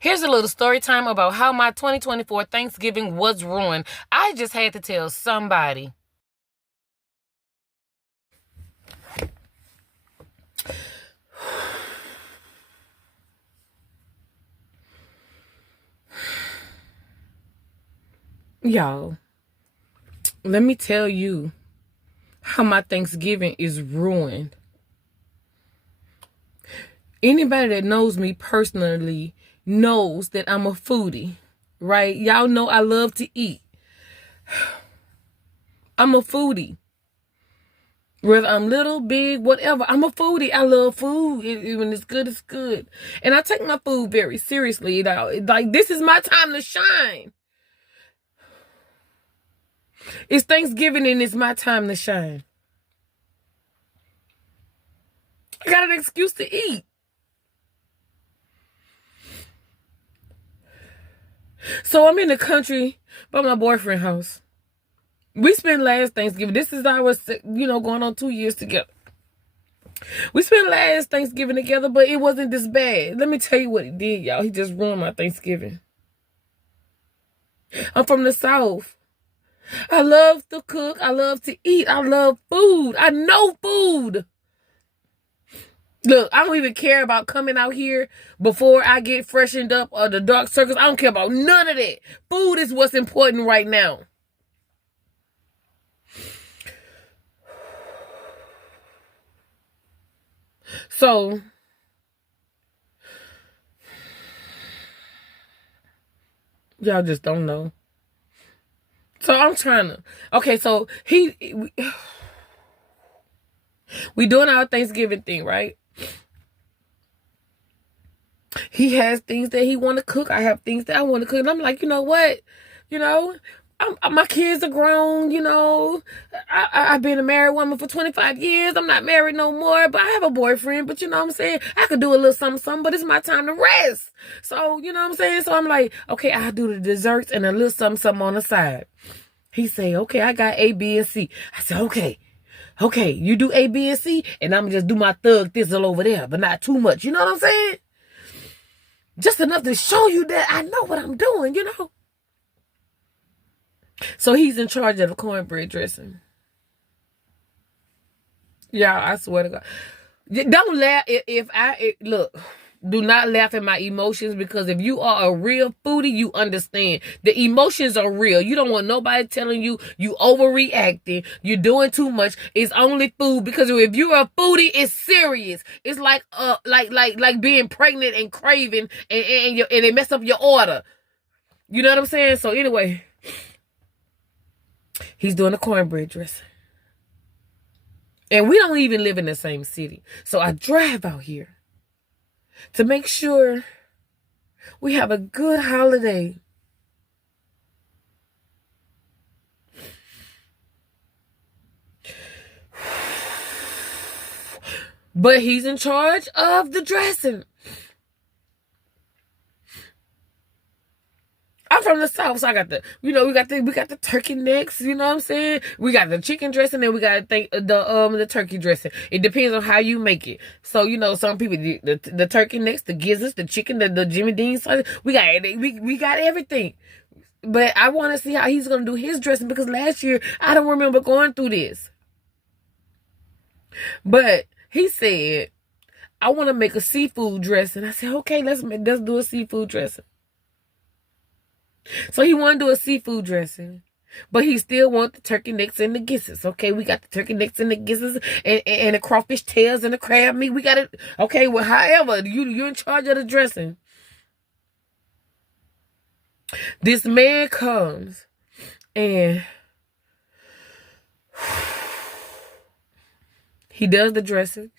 Here's a little story time about how my 2024 Thanksgiving was ruined. I just had to tell somebody. Y'all, let me tell you how my Thanksgiving is ruined. Anybody that knows me personally knows that I'm a foodie, right? Y'all know I love to eat. I'm a foodie. Whether I'm little, big, whatever, I'm a foodie. I love food. When it's good, it's good. And I take my food very seriously. You know, like, this is my time to shine. It's Thanksgiving and it's my time to shine. I got an excuse to eat. So I'm in the country by my boyfriend's house. We spent last Thanksgiving. This is our, going on 2 years together. We spent last Thanksgiving together, but it wasn't this bad. Let me tell you what he did, y'all. He just ruined my Thanksgiving. I'm from the South. I love to cook. I love to eat. I love food. I know food. Look, I don't even care about coming out here before I get freshened up or the dark circles. I don't care about none of that. Food is what's important right now. So, y'all just don't know. So I'm trying to. Okay, so we doing our Thanksgiving thing, right? He has things that he want to cook. I have things that I want to cook. And I'm like, you know what? My kids are grown, I've been a married woman for 25 years. I'm not married no more, but I have a boyfriend. But you know what I'm saying? I could do a little something, but it's my time to rest. So, you know what I'm saying? So I'm like, okay, I'll do the desserts and a little something on the side. He say, okay, I got A, B, and C. I said, okay, you do A, B, and C, and I'm just do my thug thistle over there, but not too much. You know what I'm saying? Just enough to show you that I know what I'm doing, So he's in charge of the cornbread dressing. Y'all, I swear to God. Don't laugh look, do not laugh at my emotions, because if you are a real foodie, you understand. The emotions are real. You don't want nobody telling you overreacting, you're doing too much. It's only food, because if you're a foodie, it's serious. It's like being pregnant and craving and they mess up your order. You know what I'm saying? So anyway, he's doing the cornbread dressing. And we don't even live in the same city. So I drive out here to make sure we have a good holiday. But he's in charge of the dressing. I'm from the South, so I got we got the turkey necks, you know what I'm saying? We got the chicken dressing, and we got the turkey dressing. It depends on how you make it. So, some people, the turkey necks, the gizzards, the chicken, the Jimmy Dean sauce, we got everything. But I want to see how he's going to do his dressing, because last year, I don't remember going through this. But he said, I want to make a seafood dressing. I said, okay, let's do a seafood dressing. So he want to do a seafood dressing, but he still want the turkey necks and the gizzards. Okay, we got the turkey necks and the gizzards and the crawfish tails and the crab meat. We got it. Okay, well, however, you're in charge of the dressing. This man comes and he does the dressing.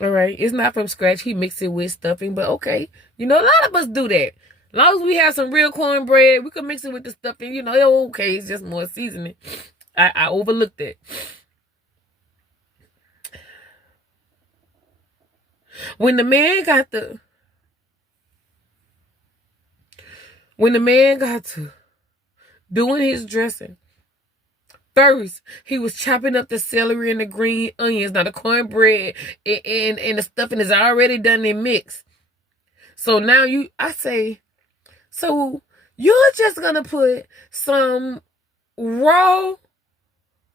All right, it's not from scratch. He mixes it with stuffing, but okay. A lot of us do that. As long as we have some real cornbread, we can mix it with the stuffing. Okay, it's just more seasoning. I overlooked that. When the man got to doing his dressing, first, he was chopping up the celery and the green onions. Now, the cornbread and the stuffing is already done in mix. So now I say, so you're just gonna put some raw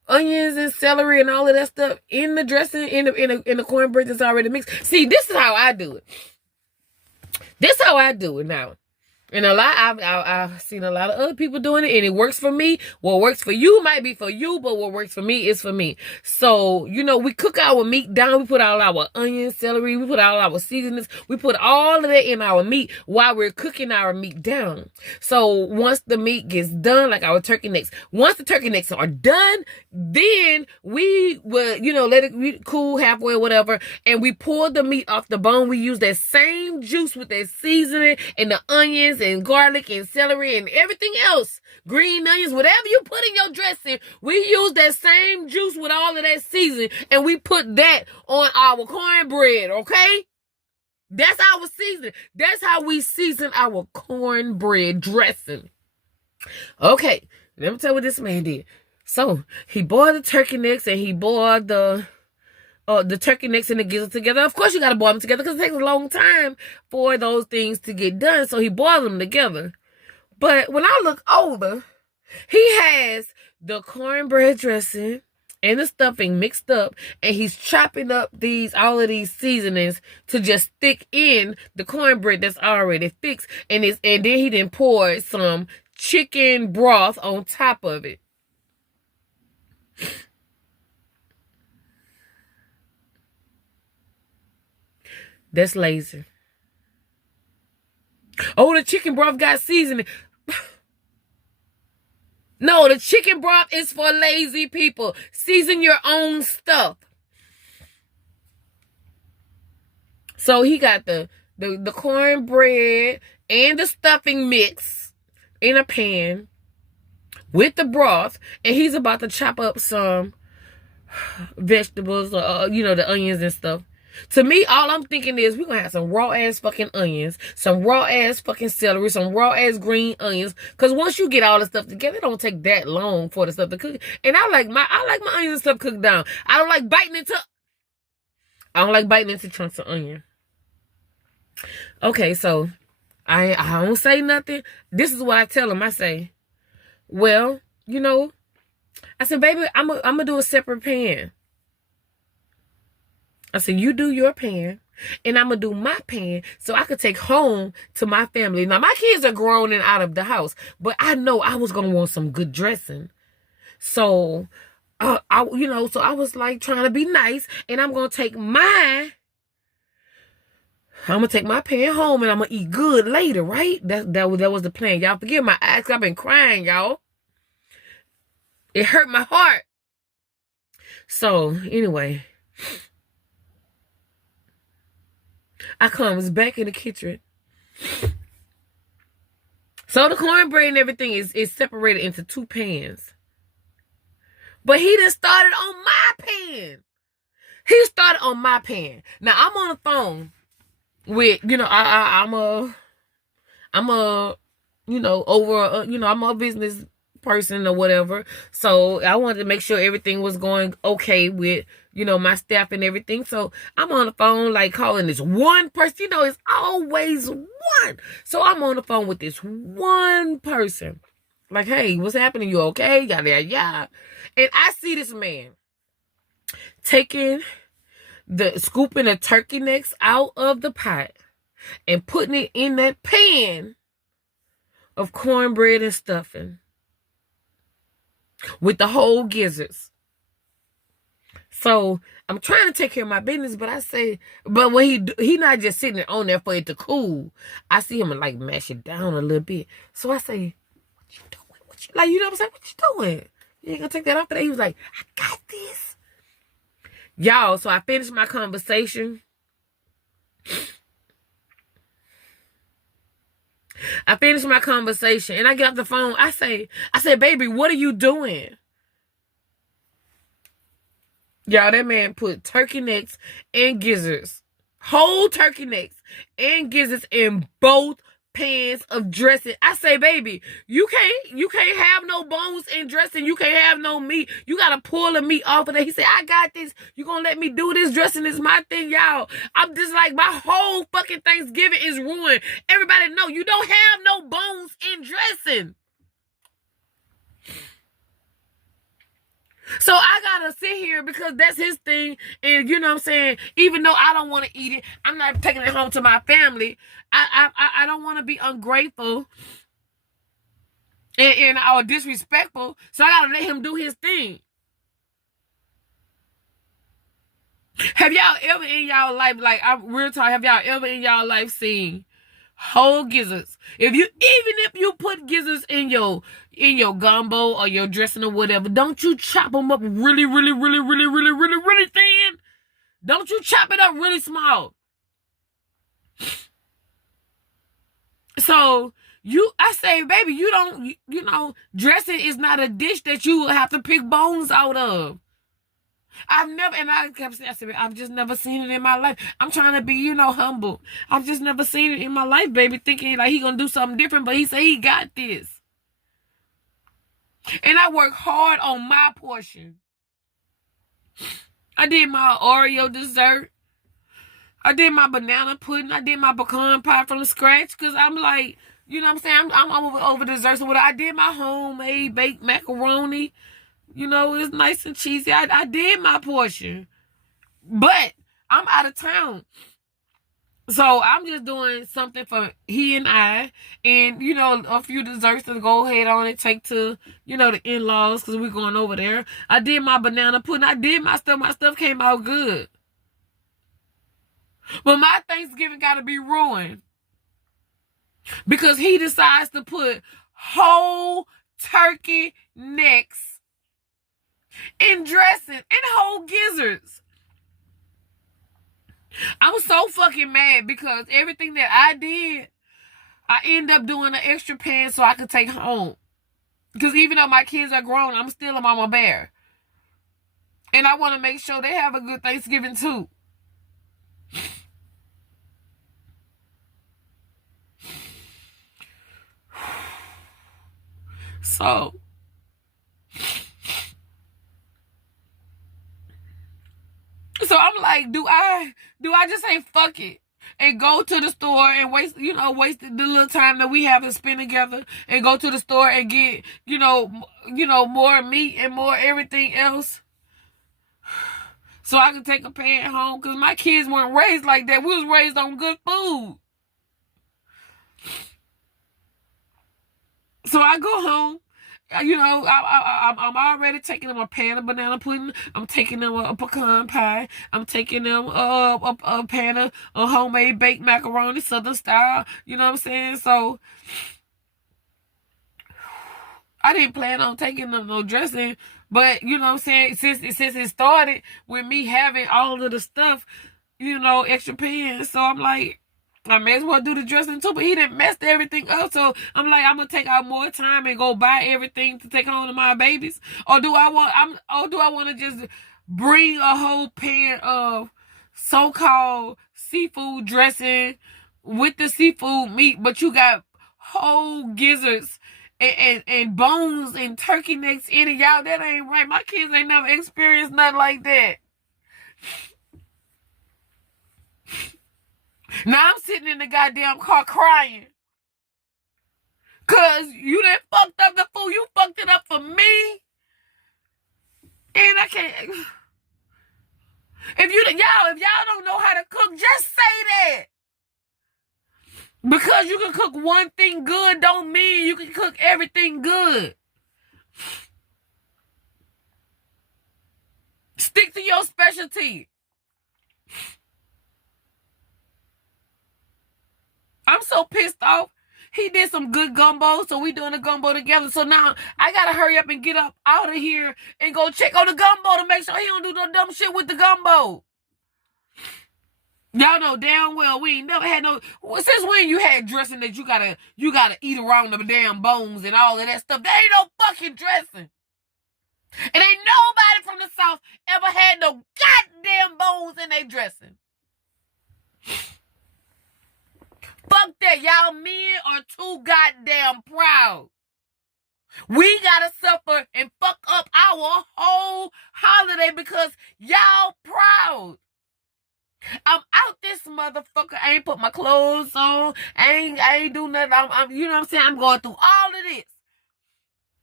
onions and celery and all of that stuff in the dressing in the cornbread that's already mixed. See, this is how I do it. This is how I do it now. And I've seen a lot of other people doing it, and it works for me. What works for you might be for you, but what works for me is for me. So, we cook our meat down. We put all our onions, celery. We put all our seasonings. We put all of that in our meat while we're cooking our meat down. So once the meat gets done, like our turkey necks, once the turkey necks are done, then we will, let it cool halfway or whatever, and we pour the meat off the bone. We use that same juice with that seasoning and the onions and garlic and celery and everything else, green onions, whatever you put in your dressing, we use that same juice with all of that seasoning, and we put that on our cornbread, okay? That's our seasoning. That's how we season our cornbread dressing. Okay, let me tell you what this man did. So, he boiled the turkey necks, and he boiled the turkey necks and the gizzards together. Of course, you got to boil them together because it takes a long time for those things to get done. So he boiled them together. But when I look over, he has the cornbread dressing and the stuffing mixed up, and he's chopping up all of these seasonings to just stick in the cornbread that's already fixed. And then he then poured some chicken broth on top of it. That's lazy. Oh, the chicken broth got seasoning. No, the chicken broth is for lazy people. Season your own stuff. So he got the cornbread and the stuffing mix in a pan with the broth, and he's about to chop up some vegetables, the onions and stuff. To me, all I'm thinking is we're going to have some raw-ass fucking onions, some raw-ass fucking celery, some raw-ass green onions. Because once you get all the stuff together, it don't take that long for the stuff to cook. And I like my onions and stuff cooked down. I don't like biting into chunks of onion. Okay, so I don't say nothing. This is what I tell him. I say, well, I said, baby, I'm going to do a separate pan. I said, you do your pan, and I'm going to do my pan so I could take home to my family. Now, my kids are grown and out of the house, but I know I was going to want some good dressing. So, so I was like trying to be nice, and I'm going to take my pan home, and I'm going to eat good later, right? That was the plan. Y'all forgive my eyes. I've been crying, y'all. It hurt my heart. So, anyway, I comes back in the kitchen. So the cornbread and everything is separated into two pans. But he done started on my pan. He started on my pan. Now I'm on the phone with, I'm a business person or whatever. So I wanted to make sure everything was going okay with, my staff and everything. So I'm on the phone, like calling this one person. It's always one. So I'm on the phone with this one person. Like, hey, what's happening? You okay? Yada, yada. And I see this man scooping the turkey necks out of the pot and putting it in that pan of cornbread and stuffing with the whole gizzards. So I'm trying to take care of my business, but when he not just sitting on there for it to cool, I see him like mash it down a little bit. So I say, what you doing? What I'm saying? What you doing? You ain't gonna take that off today? He was like, I got this. Y'all, so I finished my conversation. And I get off the phone. I say, baby, what are you doing? Y'all, that man put turkey necks and gizzards, whole turkey necks and gizzards in both pans of dressing. I say, baby, you can't have no bones in dressing. You can't have no meat. You gotta pull the meat off of that. He said, I got this. You gonna let me do this? Dressing is my thing, y'all. I'm just like, my whole fucking Thanksgiving is ruined. Everybody know you don't have no bones in dressing. So I gotta sit here because that's his thing, and you know what I'm saying, even though I don't want to eat it, I'm not taking it home to my family. I don't want to be ungrateful and or disrespectful, so I gotta let him do his thing. Have y'all ever in y'all life, like I'm real talk, have y'all ever in y'all life seen whole gizzards? Even if you put gizzards in your gumbo or your dressing or whatever, don't you chop them up really thin? Don't you chop it up really small? So I say, baby, you don't, dressing is not a dish that you will have to pick bones out of. I kept saying, I've just never seen it in my life. I'm trying to be, humble. I've just never seen it in my life, baby, thinking like he gonna do something different, but he said he got this. And I work hard on my portion. I did my Oreo dessert. I did my banana pudding. I did my pecan pie from scratch because I'm like, you know what I'm saying? I'm over desserts or whatever. I did my homemade baked macaroni. It's nice and cheesy. I did my portion. But I'm out of town. So I'm just doing something for he and I. And, a few desserts to go ahead on and take to, the in-laws because we're going over there. I did my banana pudding. I did my stuff. My stuff came out good. But my Thanksgiving got to be ruined because he decides to put whole turkey necks in dressing and whole gizzards. I was so fucking mad because everything that I did, I end up doing an extra pan so I could take home. Because even though my kids are grown, I'm still a mama bear. And I want to make sure they have a good Thanksgiving too. So I'm like, do I just say fuck it and go to the store and waste the little time that we have to spend together and go to the store and get, more meat and more everything else so I can take a pan home because my kids weren't raised like that. We was raised on good food. So I go home. I'm already taking them a pan of banana pudding. I'm taking them a pecan pie. I'm taking them a pan of homemade baked macaroni, Southern style. You know what I'm saying? So I didn't plan on taking them no dressing, but you know what I'm saying? Since it started with me having all of the stuff, extra pans. So I'm like, I may as well do the dressing too, but he didn't mess everything up. So I'm like, I'm gonna take out more time and go buy everything to take home to my babies, or do I want to just bring a whole pan of so-called seafood dressing with the seafood meat, but you got whole gizzards and bones and turkey necks in it, y'all? That ain't right. My kids ain't never experienced nothing like that. Now I'm sitting in the goddamn car crying. Cause you done fucked up the food. You fucked it up for me. And I can't. If y'all don't know how to cook, just say that. Because you can cook one thing good don't mean you can cook everything good. Stick to your specialty. I'm so pissed off. He did some good gumbo, so we doing a gumbo together. So now I gotta hurry up and get up out of here and go check on the gumbo to make sure he don't do no dumb shit with the gumbo. Y'all know damn well we ain't never had no. Since when you had dressing that you gotta eat around the damn bones and all of that stuff? There ain't no fucking dressing. And ain't nobody from the South ever had no goddamn bones in their dressing. Fuck that. Y'all men are too goddamn proud. We gotta suffer and fuck up our whole holiday because y'all proud. I'm out this motherfucker. I ain't put my clothes on. I ain't do nothing. I'm you know what I'm saying? I'm going through all of this.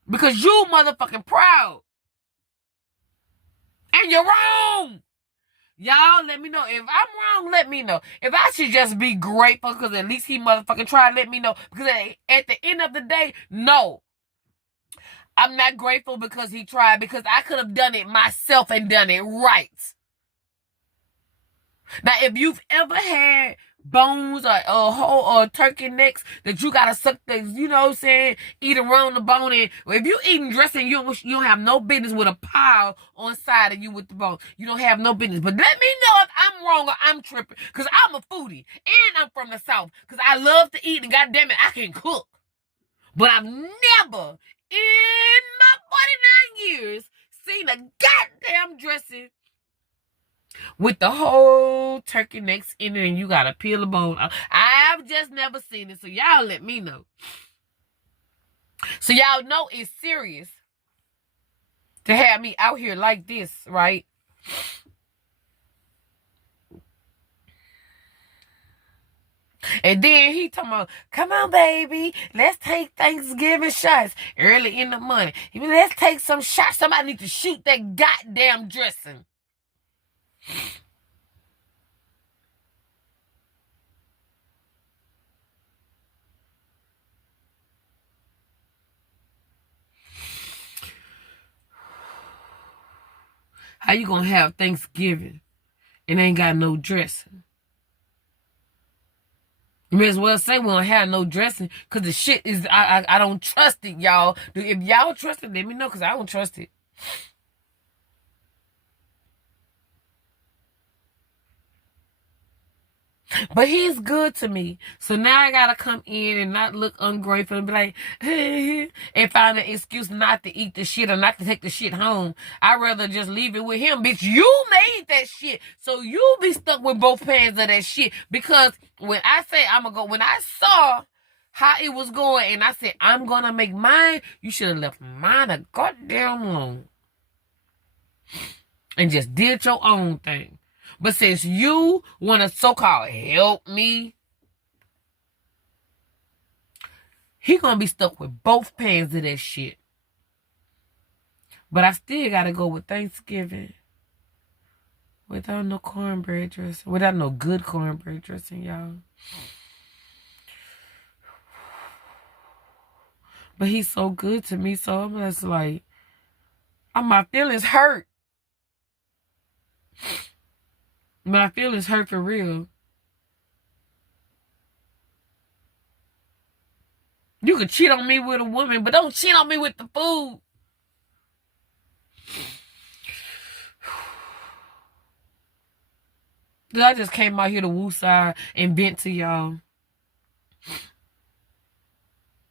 Because you motherfucking proud. And you're wrong. Y'all let me know. If I'm wrong, let me know. If I should just be grateful because at least he motherfucking tried, let me know. Because at the end of the day, no. I'm not grateful because he tried, because I could have done it myself and done it right. Now, if you've ever had bones or whole or turkey necks that you gotta suck the, you know what I'm saying, eat around the bone, and if you eating dressing, you don't have no business with a pile on side of you with the bone. You don't have no business. But let me know if I'm wrong or I'm tripping, because I'm a foodie and I'm from the South, because I love to eat and goddamn it, I can cook. But I've never in my 49 years seen a goddamn dressing with the whole turkey necks in it and you gotta peel the bone out. I've just never seen it, so y'all let me know. So y'all know it's serious to have me out here like this, right? And then he talking about, come on, baby, let's take Thanksgiving shots early in the morning. Let's take some shots. Somebody need to shoot that goddamn dressing. How you gonna have Thanksgiving and ain't got no dressing? You may as well say we don't have no dressing, because the shit is, I don't trust it, y'all. If y'all trust it, let me know, because I don't trust it. But he's good to me. So now I gotta come in and not look ungrateful and be like, and find an excuse not to eat the shit or not to take the shit home. I'd rather just leave it with him. Bitch, you made that shit. So you be stuck with both pans of that shit. Because when I say I'm gonna go, when I saw how it was going and I said, I'm gonna make mine, you should have left mine a goddamn alone. And just did your own thing. But since you want to so-called help me, he gonna be stuck with both pans of that shit. But I still gotta go with Thanksgiving without no cornbread dressing, without no good cornbread dressing, y'all. But he's so good to me, so I'm just like, my feelings hurt. My feelings hurt for real. You can cheat on me with a woman, but don't cheat on me with the food. I just came out here to woosah and vent to y'all.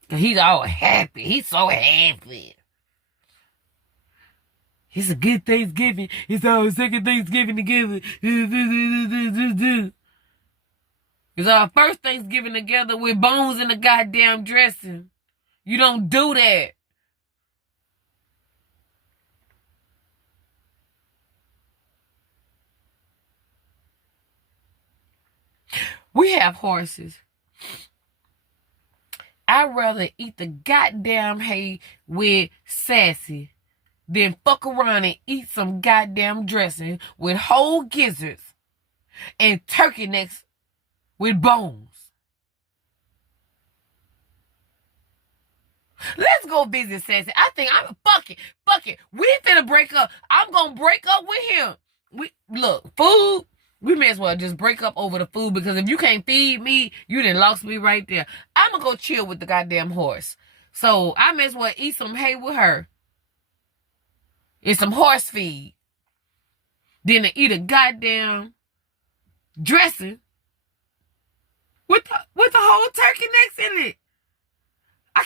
He's all happy. He's so happy. It's a good Thanksgiving. It's our second Thanksgiving together. It's our first Thanksgiving together with bones in the goddamn dressing. You don't do that. We have horses. I'd rather eat the goddamn hay with Sassy than fuck around and eat some goddamn dressing with whole gizzards and turkey necks with bones. Let's go visit Sassy. I think fuck it. We finna break up. I'm gonna break up with him. Look, food. We may as well just break up over the food, because if you can't feed me, you done lost me right there. I'm gonna go chill with the goddamn horse. So I may as well eat some hay with her. And some horse feed. Then to eat a goddamn dressing with the whole turkey necks in it. I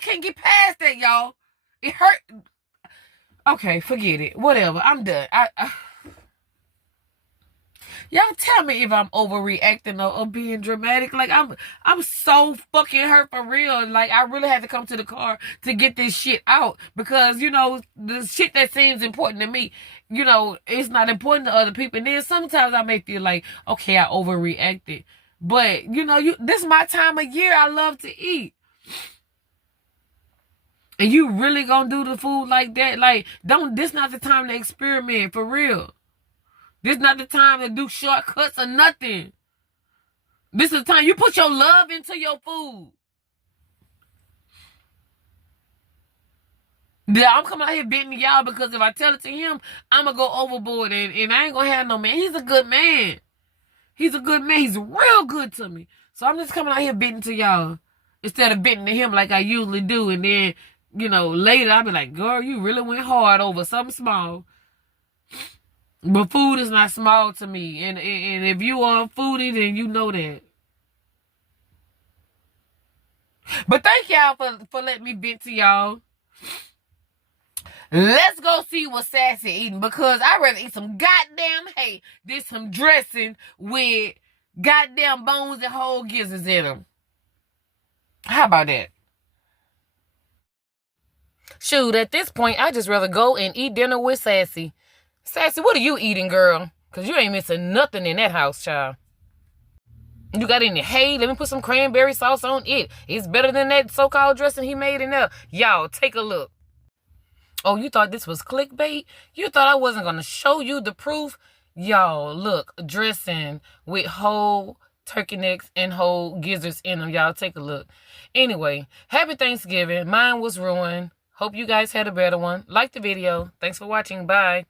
can't get past that, y'all. It hurt. Okay, forget it. Whatever. I'm done. Y'all tell me if I'm overreacting or being dramatic. Like, I'm so fucking hurt for real. Like, I really had to come to the car to get this shit out because, you know, the shit that seems important to me, you know, it's not important to other people. And then sometimes I may feel like, okay, I overreacted. But, you know, this is my time of year. I love to eat. And you really gonna do the food like that? Like, this not the time to experiment, for real. This not the time to do shortcuts or nothing. This is the time you put your love into your food. Yeah, I'm coming out here betting y'all because if I tell it to him, I'm going to go overboard and I ain't going to have no man. He's a good man. He's a good man. He's real good to me. So I'm just coming out here betting to y'all instead of betting to him like I usually do. And then, you know, later I'll be like, girl, you really went hard over something small. But food is not small to me. And if you are a foodie, then you know that. But thank y'all for letting me vent to y'all. Let's go see what Sassy eating because I'd rather eat some goddamn hay than some dressing with goddamn bones and whole gizzards in them. How about that? Shoot, at this point, I'd just rather go and eat dinner with Sassy. Sassy, what are you eating, girl? Because you ain't missing nothing in that house, child. You got any hay? Let me put some cranberry sauce on it. It's better than that so-called dressing he made in there. Y'all, take a look. Oh, you thought this was clickbait? You thought I wasn't going to show you the proof? Y'all, look, dressing with whole turkey necks and whole gizzards in them. Y'all, take a look. Anyway, happy Thanksgiving. Mine was ruined. Hope you guys had a better one. Like the video. Thanks for watching. Bye.